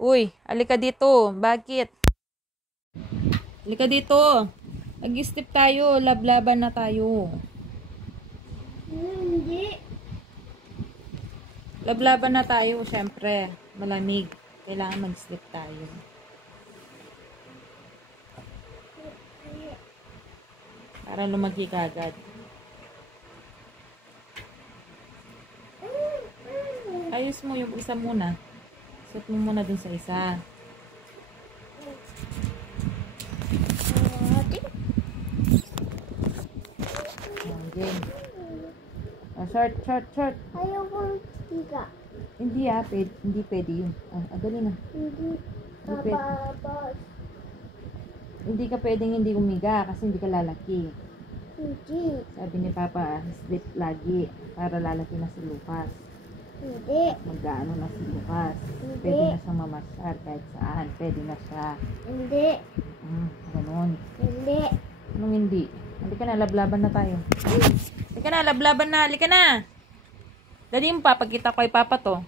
Uy, alika dito. Bakit? Alika dito. Nag-step tayo. Lablaban na tayo. Hindi. Lablaban na tayo, syempre. Malamig. Kailangan mag-step tayo. Para lumagi ka agad. Ayos mo yung isa muna. Set mo muna dun sa isa. Game. Short. Ayaw kong higa. Hindi hindi pwede yun. Dali na. Hindi. Pwede. Bababas. Hindi ka pwedeng hindi umiga kasi hindi ka lalaki. Hindi. Sabi ni Papa, sleep lagi para lalaki na si Lucas. Hindi. Maggaano na si Lucas. Hindi. Pwede na siyang mamasyal kahit saan. Pwede na siya. Hindi. Ganun. Hindi. Anong hindi? Halika na, lablaban na tayo. Halika na, lablaban na. Halika na. Dali mo, papakita ko kay Papa to.